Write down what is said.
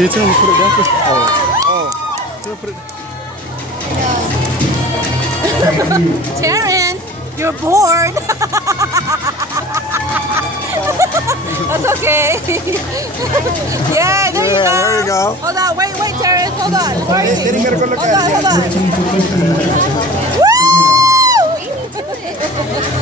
Can you tell him to put it down first? Oh. Tell him to put it. Terrence, you're bored. That's okay. Yeah, there you go. There you go. Hold on, wait, Terrence, hold on. Then you gotta go look at it. Hold on. Woo!